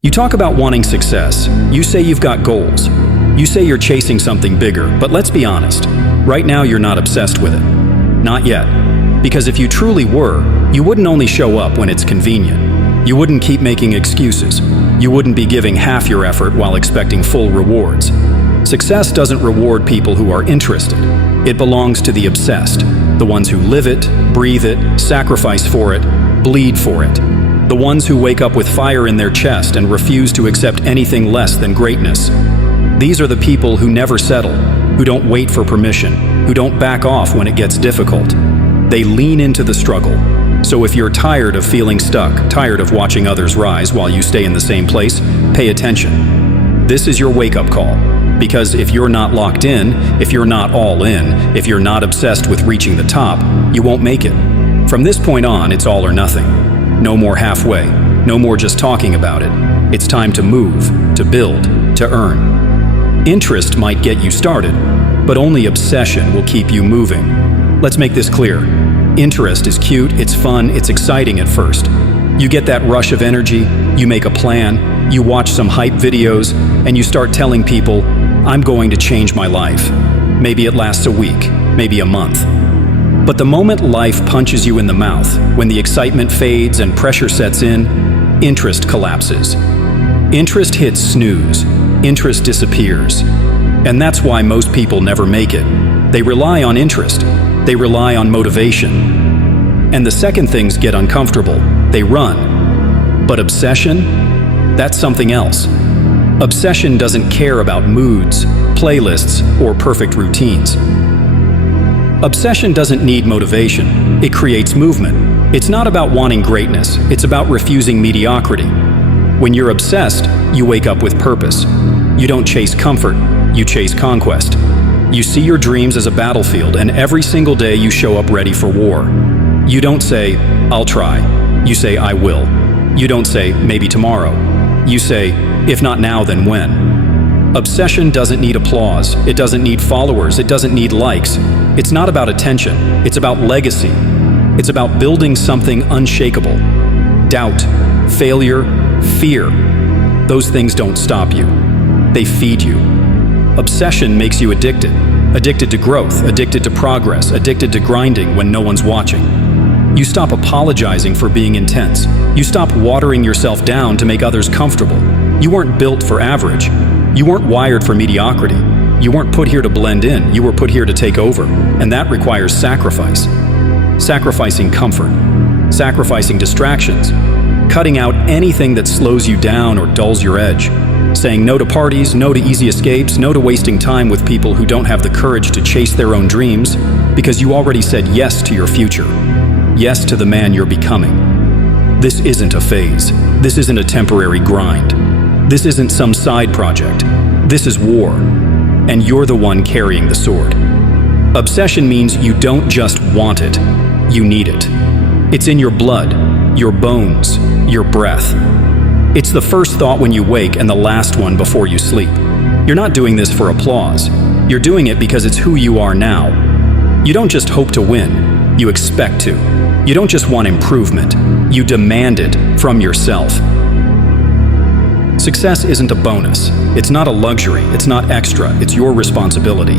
You talk about wanting success. You say you've got goals. You say you're chasing something bigger, but let's be honest. Right now, you're not obsessed with it. Not yet. Because if you truly were, you wouldn't only show up when it's convenient. You wouldn't keep making excuses. You wouldn't be giving half your effort while expecting full rewards. Success doesn't reward people who are interested. It belongs to the obsessed, the ones who live it, breathe it, sacrifice for it, bleed for it. The ones who wake up with fire in their chest and refuse to accept anything less than greatness. These are the people who never settle, who don't wait for permission, who don't back off when it gets difficult. They lean into the struggle. So if you're tired of feeling stuck, tired of watching others rise while you stay in the same place, pay attention. This is your wake-up call. Because if you're not locked in, if you're not all in, if you're not obsessed with reaching the top, you won't make it. From this point on, it's all or nothing. No more halfway, no more just talking about it. It's time to move, to build, to earn. Interest might get you started, but only obsession will keep you moving. Let's make this clear. Interest is cute, it's fun, it's exciting at first. You get that rush of energy, you make a plan, you watch some hype videos, and you start telling people, I'm going to change my life. Maybe it lasts a week, maybe a month. But the moment life punches you in the mouth, when the excitement fades and pressure sets in, interest collapses. Interest hits snooze. Interest disappears. And that's why most people never make it. They rely on interest. They rely on motivation. And the second things get uncomfortable, they run. But obsession? That's something else. Obsession doesn't care about moods, playlists, or perfect routines. Obsession doesn't need motivation. It creates movement. It's not about wanting greatness. It's about refusing mediocrity. When you're obsessed, you wake up with purpose. You don't chase comfort. You chase conquest. You see your dreams as a battlefield, and every single day you show up ready for war. You don't say, I'll try. You say, I will. You don't say, maybe tomorrow. You say, if not now, then when? Obsession doesn't need applause. It doesn't need followers. It doesn't need likes. It's not about attention. It's about legacy. It's about building something unshakable. Doubt, failure, fear. Those things don't stop you. They feed you. Obsession makes you addicted. Addicted to growth, addicted to progress, addicted to grinding when no one's watching. You stop apologizing for being intense. You stop watering yourself down to make others comfortable. You weren't built for average. You weren't wired for mediocrity. You weren't put here to blend in. You were put here to take over. And that requires sacrifice. Sacrificing comfort. Sacrificing distractions. Cutting out anything that slows you down or dulls your edge. Saying no to parties, no to easy escapes, no to wasting time with people who don't have the courage to chase their own dreams, because you already said yes to your future. Yes to the man you're becoming. This isn't a phase. This isn't a temporary grind. This isn't some side project. This is war. And you're the one carrying the sword. Obsession means you don't just want it. You need it. It's in your blood, your bones, your breath. It's the first thought when you wake and the last one before you sleep. You're not doing this for applause. You're doing it because it's who you are now. You don't just hope to win. You expect to. You don't just want improvement. You demand it from yourself. Success isn't a bonus. It's not a luxury. It's not extra. It's your responsibility.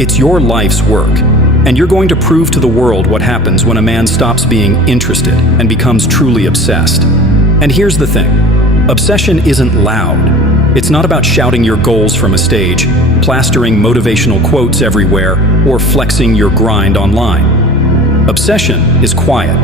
It's your life's work. And you're going to prove to the world what happens when a man stops being interested and becomes truly obsessed. And here's the thing. Obsession isn't loud. It's not about shouting your goals from a stage, plastering motivational quotes everywhere, or flexing your grind online. Obsession is quiet.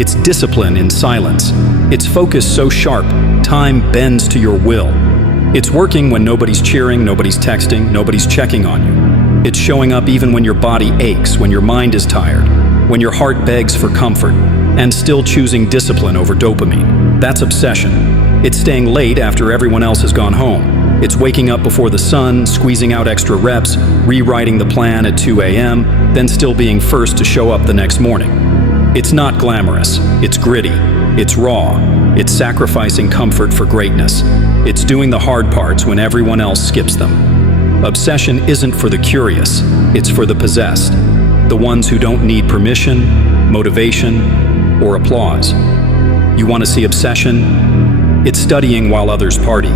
It's discipline in silence. It's focus so sharp, time bends to your will. It's working when nobody's cheering, nobody's texting, nobody's checking on you. It's showing up even when your body aches, when your mind is tired, when your heart begs for comfort, and still choosing discipline over dopamine. That's obsession. It's staying late after everyone else has gone home. It's waking up before the sun, squeezing out extra reps, rewriting the plan at 2 a.m., then still being first to show up the next morning. It's not glamorous. It's gritty. It's raw. It's sacrificing comfort for greatness. It's doing the hard parts when everyone else skips them. Obsession isn't for the curious. It's for the possessed. The ones who don't need permission, motivation, or applause. You want to see obsession? It's studying while others party,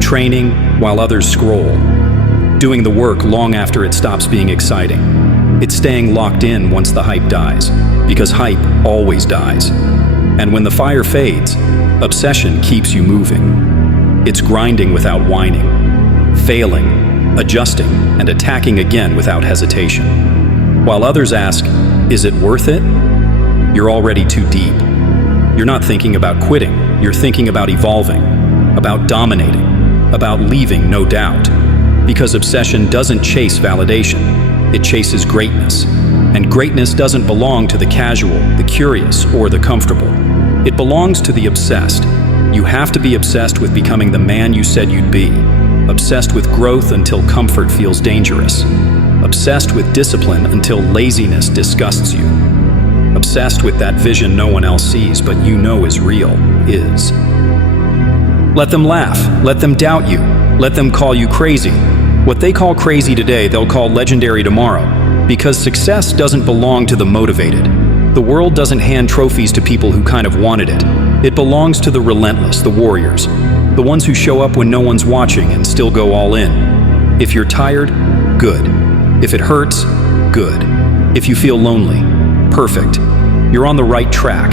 training while others scroll, doing the work long after it stops being exciting. It's staying locked in once the hype dies, because hype always dies. And when the fire fades, obsession keeps you moving. It's grinding without whining, failing, adjusting, and attacking again without hesitation. While others ask, is it worth it? You're already too deep. You're not thinking about quitting. You're thinking about evolving, about dominating, about leaving no doubt. Because obsession doesn't chase validation, it chases greatness. And greatness doesn't belong to the casual, the curious, or the comfortable. It belongs to the obsessed. You have to be obsessed with becoming the man you said you'd be. Obsessed with growth until comfort feels dangerous. Obsessed with discipline until laziness disgusts you. Obsessed with that vision no one else sees but you know is real, is. Let them laugh, let them doubt you, let them call you crazy. What they call crazy today, they'll call legendary tomorrow. Because success doesn't belong to the motivated. The world doesn't hand trophies to people who kind of wanted it. It belongs to the relentless, the warriors. The ones who show up when no one's watching and still go all in. If you're tired, good. If it hurts, good. If you feel lonely, perfect. You're on the right track.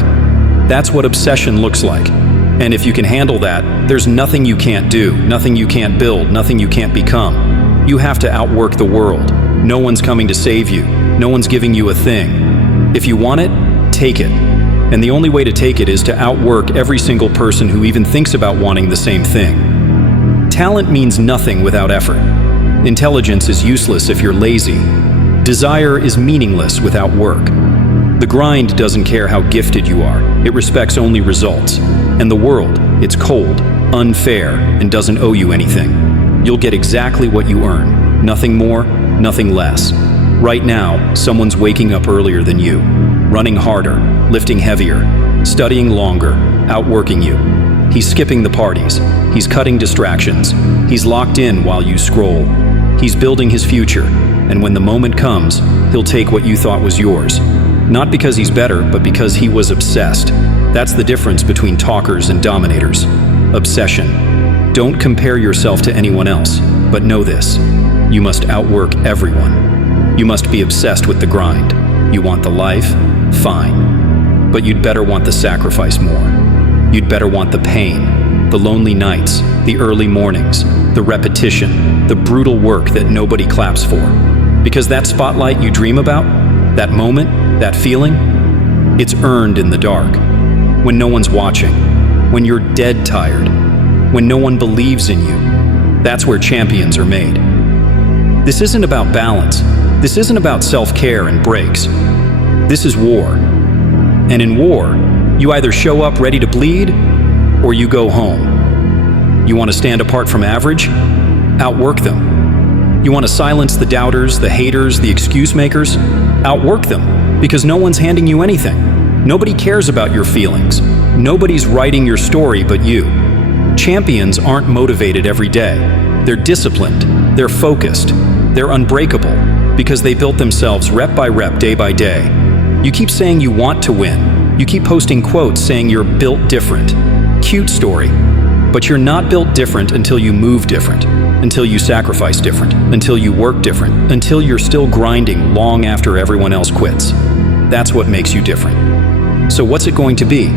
That's what obsession looks like. And if you can handle that, there's nothing you can't do, nothing you can't build, nothing you can't become. You have to outwork the world. No one's coming to save you. No one's giving you a thing. If you want it, take it. And the only way to take it is to outwork every single person who even thinks about wanting the same thing. Talent means nothing without effort. Intelligence is useless if you're lazy. Desire is meaningless without work. The grind doesn't care how gifted you are. It respects only results. And the world, it's cold, unfair, and doesn't owe you anything. You'll get exactly what you earn. Nothing more, nothing less. Right now, someone's waking up earlier than you, running harder, lifting heavier, studying longer, outworking you. He's skipping the parties. He's cutting distractions. He's locked in while you scroll. He's building his future. And when the moment comes, he'll take what you thought was yours. Not because he's better, but because he was obsessed. That's the difference between talkers and dominators. Obsession. Don't compare yourself to anyone else, but know this. You must outwork everyone. You must be obsessed with the grind. You want the life? Fine. But you'd better want the sacrifice more. You'd better want the pain, the lonely nights, the early mornings, the repetition, the brutal work that nobody claps for. Because that spotlight you dream about, that moment, that feeling, it's earned in the dark. When no one's watching, when you're dead tired, when no one believes in you, that's where champions are made. This isn't about balance. This isn't about self-care and breaks. This is war. And in war, you either show up ready to bleed, or you go home. You want to stand apart from average? Outwork them. You want to silence the doubters, the haters, the excuse makers? Outwork them, because no one's handing you anything. Nobody cares about your feelings. Nobody's writing your story but you. Champions aren't motivated every day. They're disciplined, they're focused, they're unbreakable, because they built themselves rep by rep, day by day. You keep saying you want to win. You keep posting quotes saying you're built different. Cute story. But you're not built different until you move different, until you sacrifice different, until you work different, until you're still grinding long after everyone else quits. That's what makes you different. So what's it going to be?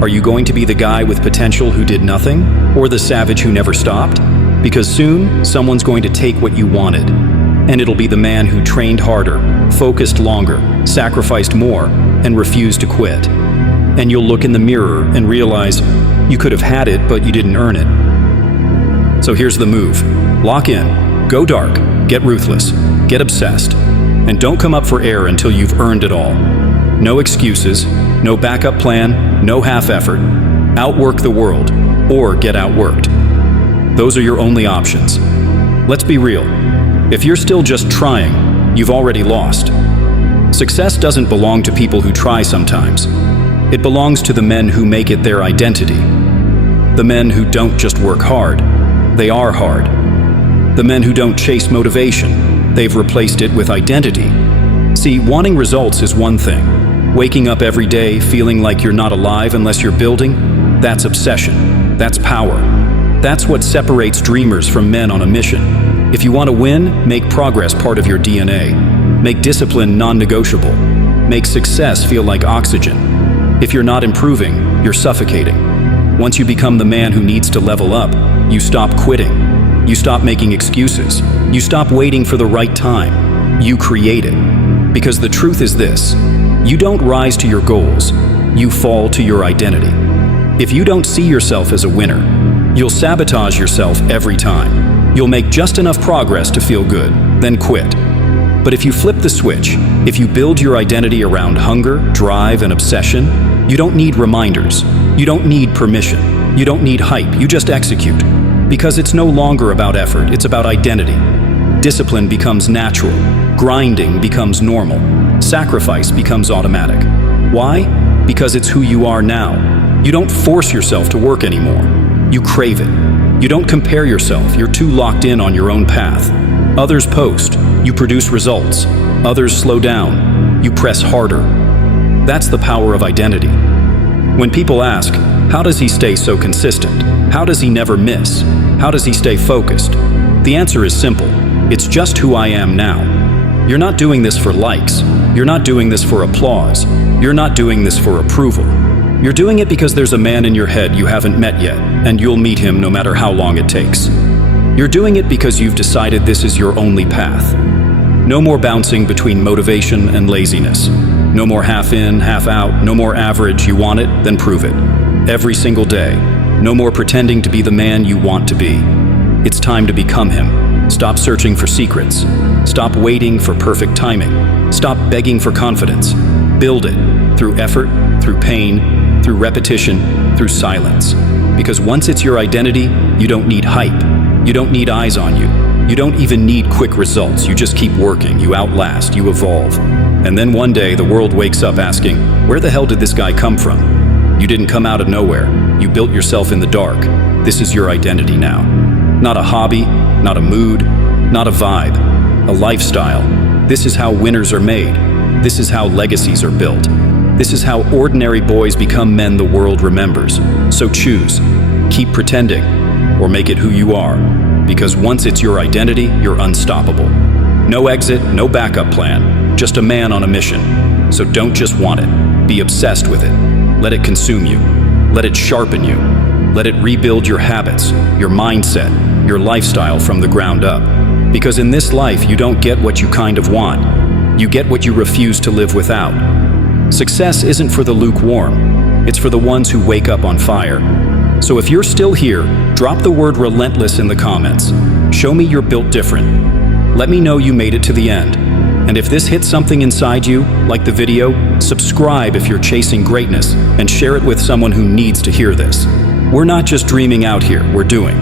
Are you going to be the guy with potential who did nothing, or the savage who never stopped? Because soon, someone's going to take what you wanted, and it'll be the man who trained harder, focused longer, sacrificed more, and refused to quit. And you'll look in the mirror and realize you could have had it, but you didn't earn it. So here's the move. Lock in, go dark, get ruthless, get obsessed, and don't come up for air until you've earned it all. No excuses, no backup plan, no half effort. Outwork the world, or get outworked. Those are your only options. Let's be real. If you're still just trying, you've already lost. Success doesn't belong to people who try sometimes. It belongs to the men who make it their identity. The men who don't just work hard, they are hard. The men who don't chase motivation, they've replaced it with identity. See, wanting results is one thing. Waking up every day feeling like you're not alive unless you're building, that's obsession. That's power. That's what separates dreamers from men on a mission. If you want to win, make progress part of your DNA. Make discipline non-negotiable. Make success feel like oxygen. If you're not improving, you're suffocating. Once you become the man who needs to level up, you stop quitting. You stop making excuses. You stop waiting for the right time. You create it. Because the truth is this: you don't rise to your goals, you fall to your identity. If you don't see yourself as a winner, you'll sabotage yourself every time. You'll make just enough progress to feel good, then quit. But if you flip the switch, if you build your identity around hunger, drive, and obsession, you don't need reminders. You don't need permission. You don't need hype. You just execute. Because it's no longer about effort, it's about identity. Discipline becomes natural. Grinding becomes normal. Sacrifice becomes automatic. Why? Because it's who you are now. You don't force yourself to work anymore. You crave it. You don't compare yourself. You're too locked in on your own path. Others post. You produce results. Others slow down. You press harder. That's the power of identity. When people ask, how does he stay so consistent? How does he never miss? How does he stay focused? The answer is simple. It's just who I am now. You're not doing this for likes. You're not doing this for applause. You're not doing this for approval. You're doing it because there's a man in your head you haven't met yet, and you'll meet him no matter how long it takes. You're doing it because you've decided this is your only path. No more bouncing between motivation and laziness. No more half in, half out. No more average. You want it, then prove it. Every single day. No more pretending to be the man you want to be. It's time to become him. Stop searching for secrets. Stop waiting for perfect timing. Stop begging for confidence. Build it through effort, through pain, through repetition, through silence. Because once it's your identity, you don't need hype. You don't need eyes on you. You don't even need quick results. You just keep working. You outlast. You evolve. And then one day, the world wakes up asking, where the hell did this guy come from? You didn't come out of nowhere. You built yourself in the dark. This is your identity now. Not a hobby, not a mood, not a vibe, a lifestyle. This is how winners are made. This is how legacies are built. This is how ordinary boys become men the world remembers. So choose. Keep pretending, or make it who you are. Because once it's your identity, you're unstoppable. No exit, no backup plan. Just a man on a mission. So don't just want it. Be obsessed with it. Let it consume you. Let it sharpen you. Let it rebuild your habits, your mindset, your lifestyle from the ground up. Because in this life, you don't get what you kind of want. You get what you refuse to live without. Success isn't for the lukewarm. It's for the ones who wake up on fire. So if you're still here, drop the word relentless in the comments. Show me you're built different. Let me know you made it to the end. And if this hit something inside you, like the video, subscribe if you're chasing greatness and share it with someone who needs to hear this. We're not just dreaming out here, we're doing.